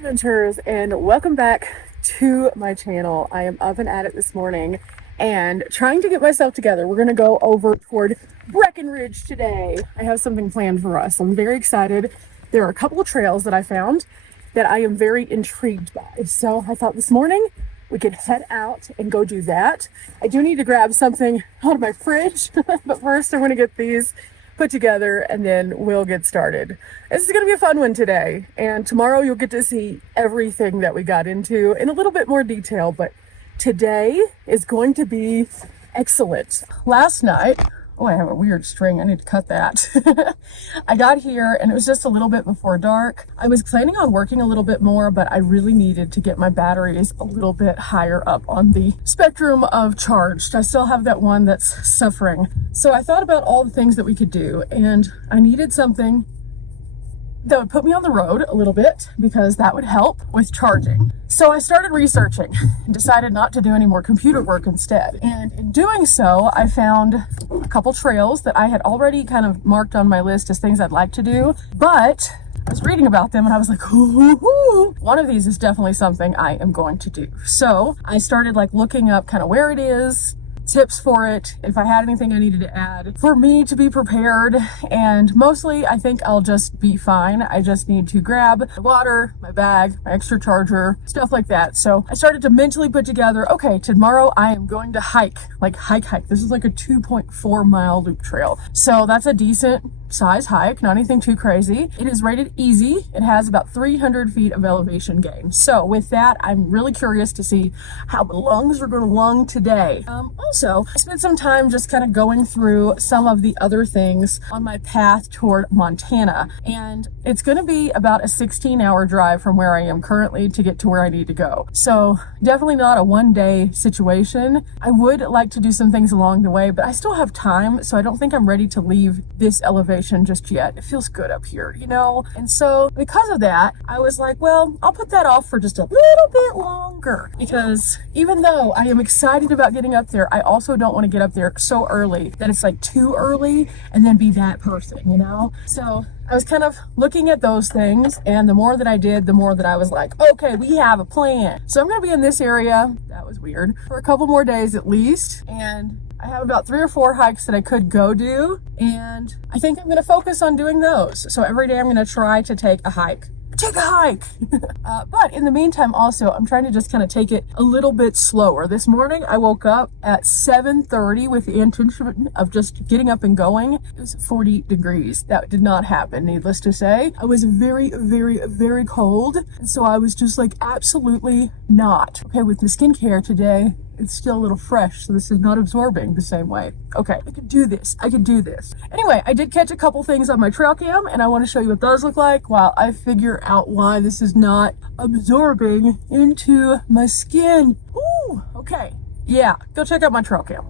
Adventures, and welcome back to my channel. I am up and at it this morning and trying to get myself together. We're gonna go over toward Breckenridge today. I have something planned for us. I'm very excited. There are a couple of trails that I found that I am very intrigued by. So I thought this morning we could head out and go do that. I do need to grab something out of my fridge, but first I'm gonna get these put together and then we'll get started. This is gonna be a fun one today, and tomorrow you'll get to see everything that we got into in a little bit more detail, but today is going to be excellent. Last night, oh, I have a weird string, I need to cut that. I got here and it was just a little bit before dark. I was planning on working a little bit more, but I really needed to get my batteries a little bit higher up on the spectrum of charged. I still have that one that's suffering. So I thought about all the things that we could do, and I needed something that would put me on the road a little bit because that would help with charging. So I started researching and decided not to do any more computer work instead. And in doing so, I found a couple trails that I had already kind of marked on my list as things I'd like to do, but I was reading about them and I was like, ooh, one of these is definitely something I am going to do. So I started like looking up kind of where it is, tips for it, if I had anything I needed to add for me to be prepared, and mostly I think I'll just be fine. I just need to grab my water, my bag, my extra charger, stuff like that. So I started to mentally put together, okay, tomorrow I am going to hike. This is like a 2.4 mile loop trail. So that's a decent size hike, not anything too crazy. It is rated easy. It has about 300 feet of elevation gain. So with that, I'm really curious to see how the lungs are going to lung today. Also, I spent some time just kind of going through some of the other things on my path toward Montana, and it's going to be about a 16-hour drive from where I am currently to get to where I need to go. So definitely not a one-day situation. I would like to do some things along the way, but I still have time, so I don't think I'm ready to leave this elevation just yet. It feels good up here, you know? And so because of that, I was like, well, I'll put that off for just a little bit longer, because even though I am excited about getting up there, I also don't want to get up there so early that it's like too early and then be that person, you know? So I was kind of looking at those things, and the more that I did, the more that I was like, okay, we have a plan. So I'm going to be in this area, that was weird, for a couple more days at least, and I have about 3 or 4 hikes that I could go do, and I think I'm going to focus on doing those. So every day I'm going to try to take a hike. But in the meantime, also, I'm trying to just kind of take it a little bit slower. This morning, I woke up at 7:30 with the intention of just getting up and going. It was 40 degrees. That did not happen, needless to say. I was very, very, very cold, and so I was just like, absolutely not. Okay, with the skincare today, it's still a little fresh, so this is not absorbing the same way. Okay, I could do this. Anyway, I did catch a couple things on my trail cam, and I want to show you what those look like while I figure out why this is not absorbing into my skin. Ooh, okay. Yeah, go check out my trail cam.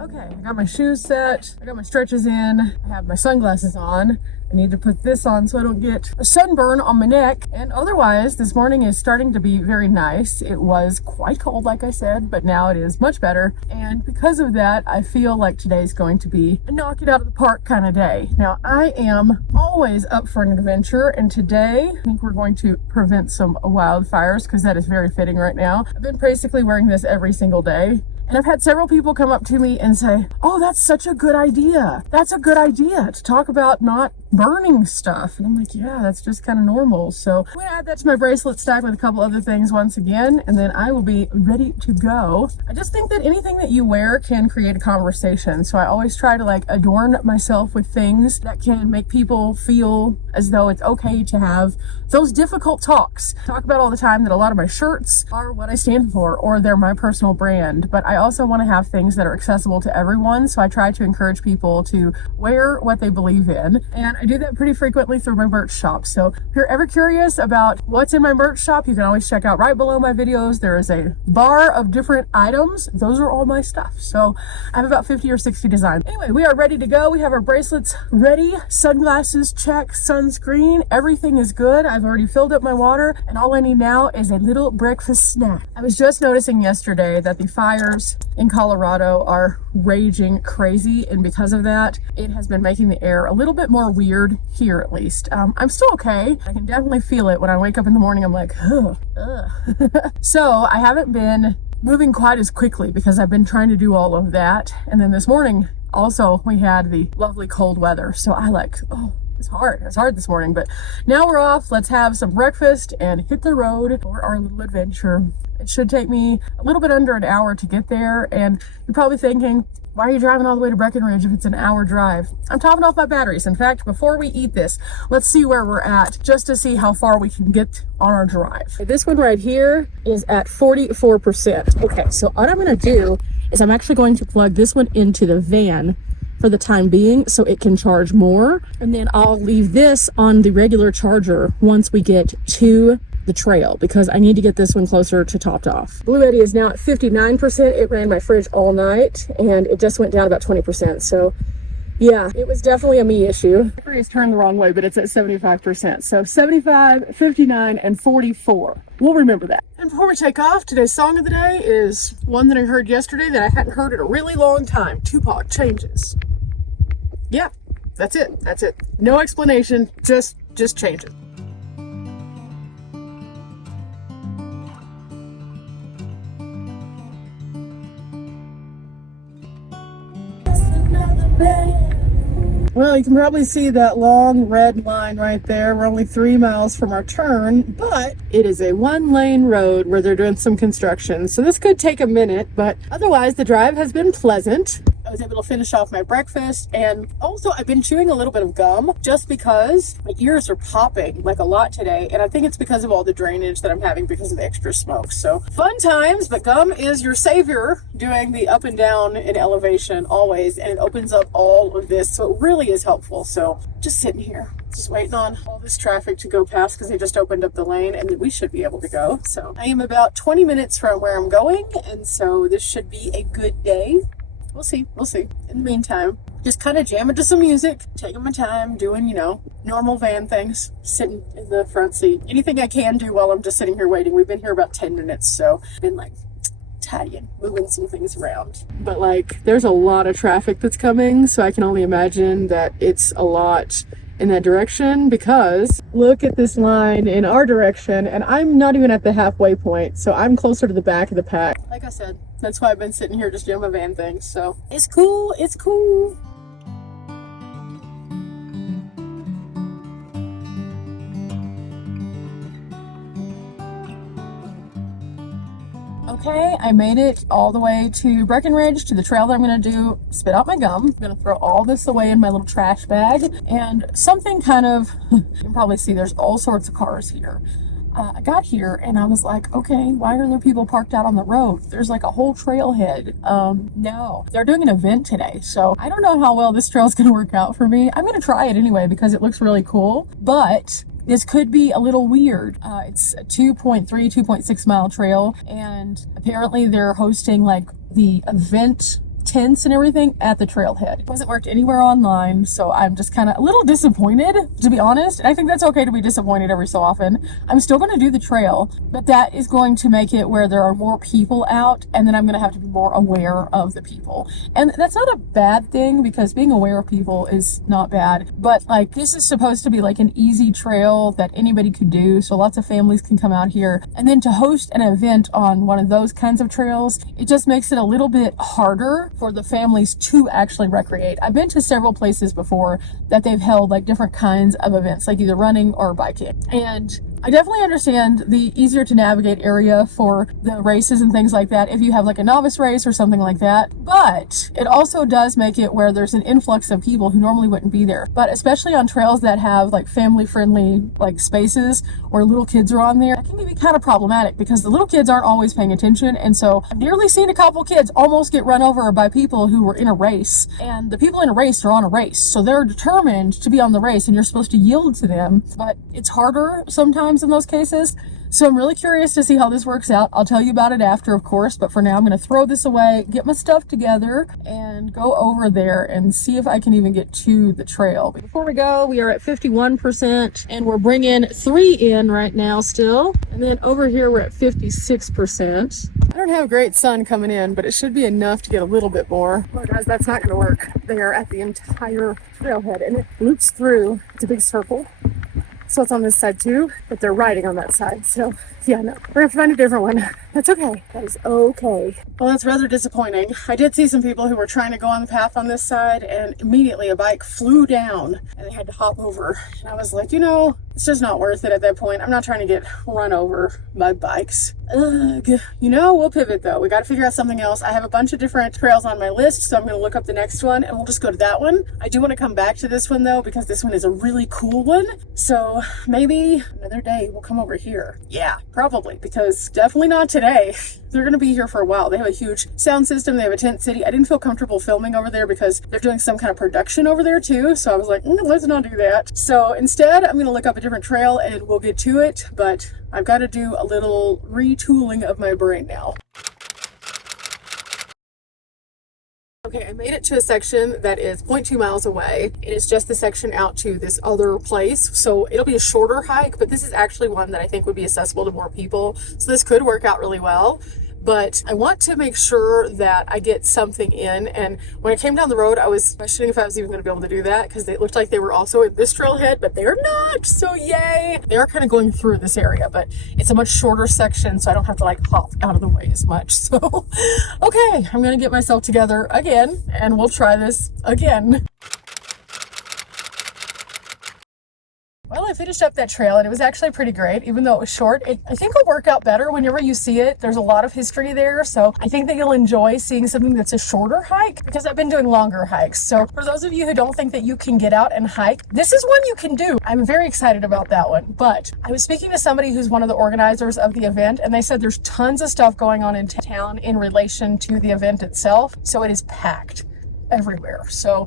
Okay, I got my shoes set, I got my stretches in, I have my sunglasses on. I need to put this on so I don't get a sunburn on my neck. And otherwise, this morning is starting to be very nice. It was quite cold, like I said, but now it is much better. And because of that, I feel like today's going to be a knock it out of the park kind of day. Now, I am always up for an adventure, and today I think we're going to prevent some wildfires, because that is very fitting right now. I've been basically wearing this every single day. And I've had several people come up to me and say, oh, that's such a good idea. That's a good idea to talk about not burning stuff. And I'm like, yeah, that's just kind of normal. So I'm gonna add that to my bracelet stack with a couple other things once again, and then I will be ready to go. I just think that anything that you wear can create a conversation. So I always try to like adorn myself with things that can make people feel as though it's okay to have those difficult talks. I talk about all the time that a lot of my shirts are what I stand for, or they're my personal brand, but I also want to have things that are accessible to everyone. So I try to encourage people to wear what they believe in, and I do that pretty frequently through my merch shop. So if you're ever curious about what's in my merch shop, you can always check out right below my videos. There is a bar of different items. Those are all my stuff. So I have about 50 or 60 designs. Anyway, we are ready to go. We have our bracelets ready, sunglasses check, sunscreen, everything is good. I've already filled up my water, and all I need now is a little breakfast snack. I was just noticing yesterday that the fires in Colorado are raging crazy, and because of that, it has been making the air a little bit more weird here, at least. I'm still okay. I can definitely feel it when I wake up in the morning. I'm like, ugh. So I haven't been moving quite as quickly because I've been trying to do all of that. And then this morning also we had the lovely cold weather, so I like, oh, it's hard this morning. But now we're off. Let's have some breakfast and hit the road for our little adventure. It should take me a little bit under an hour to get there, and you're probably thinking, why are you driving all the way to Breckenridge if it's an hour drive? I'm topping off my batteries. In fact, before we eat this, let's see where we're at just to see how far we can get on our drive. This one right here is at 44%. Okay, so what I'm gonna do is I'm actually going to plug this one into the van for the time being so it can charge more, and then I'll leave this on the regular charger once we get to the trail, because I need to get this one closer to topped off. Blue Eddy is now at 59%. It ran my fridge all night and it just went down about 20%. So yeah, it was definitely a me issue. It's turned the wrong way, but it's at 75%. So 75, 59, and 44. We'll remember that. And before we take off, today's song of the day is one that I heard yesterday that I hadn't heard in a really long time. Tupac, Changes. Yeah, that's it. That's it. No explanation, just change it. Well, you can probably see that long red line right there. We're only 3 miles from our turn, but it is a 1-lane road where they're doing some construction. So this could take a minute, but otherwise the drive has been pleasant. I was able to finish off my breakfast, and also I've been chewing a little bit of gum just because my ears are popping like a lot today, and I think it's because of all the drainage that I'm having because of the extra smoke. So fun times, but gum is your savior doing the up and down in elevation always, and it opens up all of this, so it really is helpful. So just sitting here, just waiting on all this traffic to go past because they just opened up the lane, and then we should be able to go. So I am about 20 minutes from where I'm going, and so this should be a good day. We'll see. In the meantime, just kind of jamming to some music, taking my time, doing, normal van things, sitting in the front seat. Anything I can do while I'm just sitting here waiting. We've been here about 10 minutes, so been like tidying, moving some things around. But like, there's a lot of traffic that's coming, so I can only imagine that it's a lot in that direction, because look at this line in our direction, and I'm not even at the halfway point, so I'm closer to the back of the pack. Like I said, that's why I've been sitting here just doing my van things. So it's cool. Okay, I made it all the way to Breckenridge, to the trail that I'm going to do. Spit out my gum. I'm going to throw all this away in my little trash bag. And something kind of, you can probably see there's all sorts of cars here. I got here and I was like, okay, why are there people parked out on the road? There's like a whole trailhead. No, they're doing an event today. So I don't know how well this trail is going to work out for me. I'm going to try it anyway because it looks really cool, but this could be a little weird. It's a 2.6 mile trail, and apparently they're hosting like the event tents and everything at the trailhead. It wasn't marked anywhere online, so I'm just kind of a little disappointed, to be honest. And I think that's okay to be disappointed every so often. I'm still going to do the trail, but that is going to make it where there are more people out, and then I'm going to have to be more aware of the people. And that's not a bad thing, because being aware of people is not bad, but like, this is supposed to be like an easy trail that anybody could do, so lots of families can come out here. And then to host an event on one of those kinds of trails, it just makes it a little bit harder for the families to actually recreate. I've been to several places before that they've held like different kinds of events, like either running or biking. And I definitely understand the easier to navigate area for the races and things like that if you have like a novice race or something like that. But it also does make it where there's an influx of people who normally wouldn't be there. But especially on trails that have like family friendly like spaces where little kids are on there, that can be kind of problematic because the little kids aren't always paying attention. And so I've nearly seen a couple kids almost get run over by people who were in a race. And the people in a race are on a race. So they're determined to be on the race and you're supposed to yield to them. But it's harder sometimes in those cases. So I'm really curious to see how this works out. I'll tell you about it after, of course, but for now I'm going to throw this away, get my stuff together, and go over there and see if I can even get to the trail. Before we go, we are at 51% and we're bringing 3 in right now still. And then over here we're at 56%. I don't have great sun coming in, but it should be enough to get a little bit more. Well, guys, that's not going to work. They are at the entire trailhead and it loops through. It's a big circle. So it's on this side too, but they're riding on that side. So yeah, no, we're gonna have to find a different one. That's okay. That is okay. Well, that's rather disappointing. I did see some people who were trying to go on the path on this side and immediately a bike flew down and they had to hop over. And I was like, you know, it's just not worth it at that point. I'm not trying to get run over by bikes. Ugh. You know, we'll pivot though. We got to figure out something else. I have a bunch of different trails on my list, so I'm going to look up the next one and we'll just go to that one. I do want to come back to this one though, because this one is a really cool one. So maybe another day we'll come over here. Yeah, probably, because definitely not today. They're going to be here for a while. They have a huge sound system. They have a tent city. I didn't feel comfortable filming over there because they're doing some kind of production over there too. So I was like, let's not do that. So instead, I'm going to look up a different trail and we'll get to it. But I've got to do a little retooling of my brain now. Okay, I made it to a section that is 0.2 miles away. It is just the section out to this other place. So it'll be a shorter hike, but this is actually one that I think would be accessible to more people. So this could work out really well. But I want to make sure that I get something in. And when I came down the road, I was questioning if I was even going to be able to do that because it looked like they were also in this trailhead, but they're not. So yay! They are kind of going through this area, but it's a much shorter section, so I don't have to like hop out of the way as much. So, okay, I'm going to get myself together again, and we'll try this again. Well, I finished up that trail and it was actually pretty great, even though it was short. I think it'll work out better whenever you see it. There's a lot of history there, so I think that you'll enjoy seeing something that's a shorter hike because I've been doing longer hikes. So for those of you who don't think that you can get out and hike, this is one you can do. I'm very excited about that one. But I was speaking to somebody who's one of the organizers of the event, and they said there's tons of stuff going on in town in relation to the event itself. So it is packed everywhere. So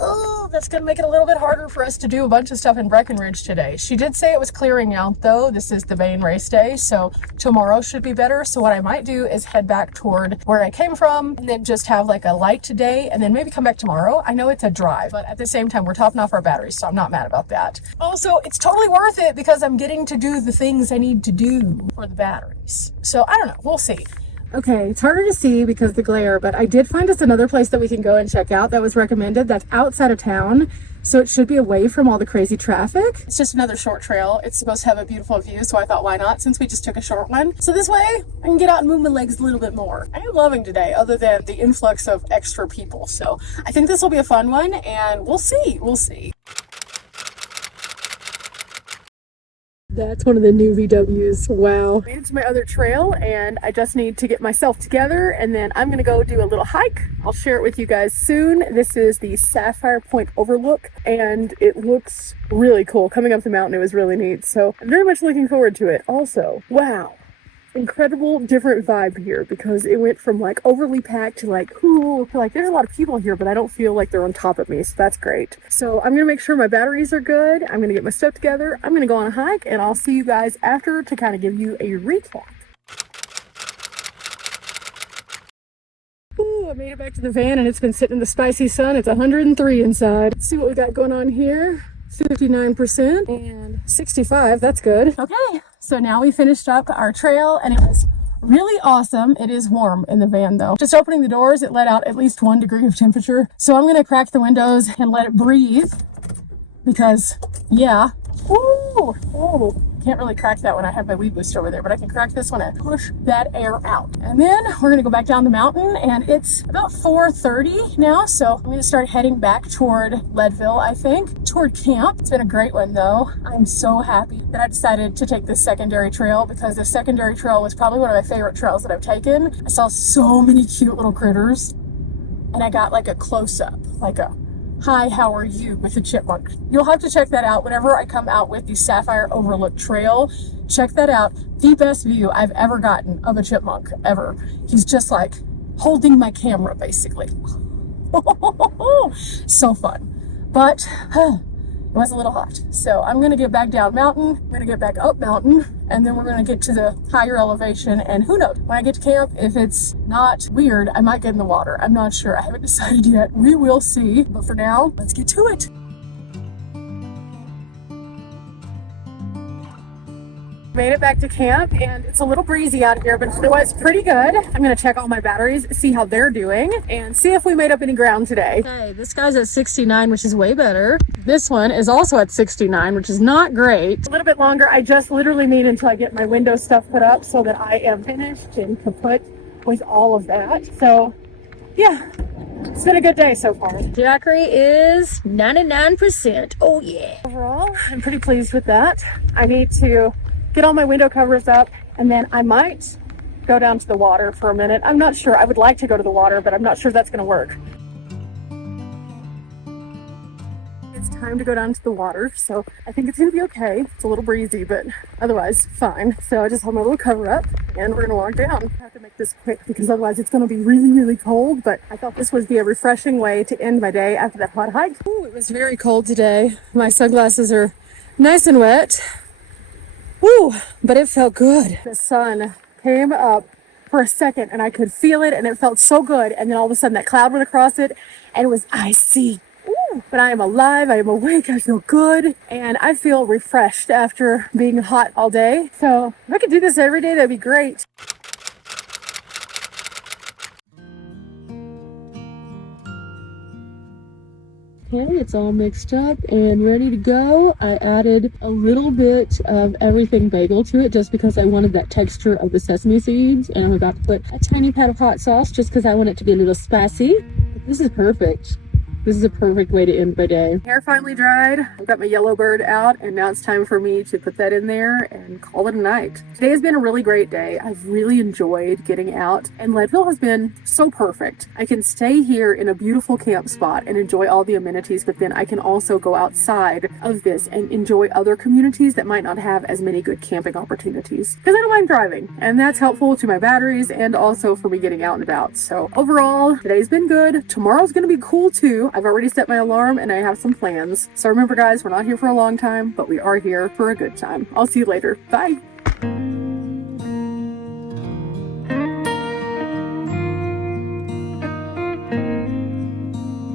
oh, that's going to make it a little bit harder for us to do a bunch of stuff in Breckenridge today. She did say it was clearing out though. This is the main race day, so tomorrow should be better. So what I might do is head back toward where I came from and then just have like a light today and then maybe come back tomorrow. I know it's a drive, but at the same time, we're topping off our batteries, so I'm not mad about that. Also, it's totally worth it because I'm getting to do the things I need to do for the batteries. So I don't know, we'll see. Okay, it's harder to see because of the glare, but I did find us another place that we can go and check out that was recommended that's outside of town. So it should be away from all the crazy traffic. It's just another short trail. It's supposed to have a beautiful view, so I thought, why not, since we just took a short one. So this way, I can get out and move my legs a little bit more. I am loving today, other than the influx of extra people. So I think this will be a fun one, and we'll see. We'll see. That's one of the new VWs. Wow. Made it to my other trail and I just need to get myself together and then I'm gonna go do a little hike. I'll share it with you guys soon. This is the Sapphire Point Overlook and it looks really cool. Coming up the mountain, it was really neat. So I'm very much looking forward to it. Also, wow. Incredible different vibe here because it went from like overly packed to like cool to like there's a lot of people here but I don't feel like they're on top of me, so that's great. So I'm gonna make sure my batteries are good. I'm gonna get my stuff together. I'm gonna go on a hike and I'll see you guys after to kind of give you a recap. Ooh, I made it back to the van and it's been sitting in the spicy sun. It's 103 inside. Let's see what we got going on here. 59% and 65, that's good. Okay, so now we finished up our trail and it was really awesome. It is warm in the van though. Just opening the doors, it let out at least 1 degree of temperature. So I'm gonna crack the windows and let it breathe because yeah. Ooh, oh, Can't really crack that when I have my weed booster over there, but I can crack this one and push that air out. And then we're gonna go back down the mountain, and it's about 4:30 now, so I'm gonna start heading back toward Leadville, I think, toward camp. It's been a great one though. I'm so happy that I decided to take this secondary trail, because the secondary trail was probably one of my favorite trails that I've taken. I saw so many cute little critters, and I got like a close-up, like a "Hi, how are you?" with a chipmunk. You'll have to check that out whenever I come out with the Sapphire Overlook Trail. Check that out. The best view I've ever gotten of a chipmunk, ever. He's just like holding my camera, basically. So fun. But it was a little hot. So I'm gonna get back down mountain, we're gonna get back up mountain, and then we're gonna get to the higher elevation, and who knows, when I get to camp, if it's not weird, I might get in the water. I'm not sure, I haven't decided yet. We will see, but for now, let's get to it. Made it back to camp, and it's a little breezy out here, but otherwise pretty good. I'm gonna check all my batteries, see how they're doing, and see if we made up any ground today. Okay, this guy's at 69, which is way better. This one is also at 69, which is not great. A little bit longer. I just literally need until I get my window stuff put up so that I am finished and kaput with all of that. So yeah, it's been a good day so far. Jackery is 99%. Oh yeah. Overall, I'm pretty pleased with that. I need to get all my window covers up, and then I might go down to the water for a minute. I'm not sure. I would like to go to the water, but I'm not sure that's gonna work. It's time to go down to the water, so I think it's gonna be okay. It's a little breezy, but otherwise fine. So I just have my little cover up, and we're gonna walk down. I have to make this quick because otherwise it's gonna be really, really cold, but I thought this would be a refreshing way to end my day after that hot hike. Ooh, it was very cold today. My sunglasses are nice and wet. Woo, but it felt good. The sun came up for a second and I could feel it, and it felt so good. And then all of a sudden that cloud went across it and it was icy. Ooh, but I am alive, I am awake, I feel good, and I feel refreshed after being hot all day. So if I could do this every day, that'd be great. Okay, it's all mixed up and ready to go. I added a little bit of everything bagel to it just because I wanted that texture of the sesame seeds, and I'm about to put a tiny pat of hot sauce just because I want it to be a little spicy. But this is perfect. This is a perfect way to end my day. Hair finally dried. I've got my yellow bird out, and now it's time for me to put that in there and call it a night. Today has been a really great day. I've really enjoyed getting out, and Leadville has been so perfect. I can stay here in a beautiful camp spot and enjoy all the amenities, but then I can also go outside of this and enjoy other communities that might not have as many good camping opportunities. Because I don't mind driving, and that's helpful to my batteries and also for me getting out and about. So overall, today's been good. Tomorrow's gonna be cool too. I've already set my alarm and I have some plans. So remember guys, we're not here for a long time, but we are here for a good time. I'll see you later. Bye.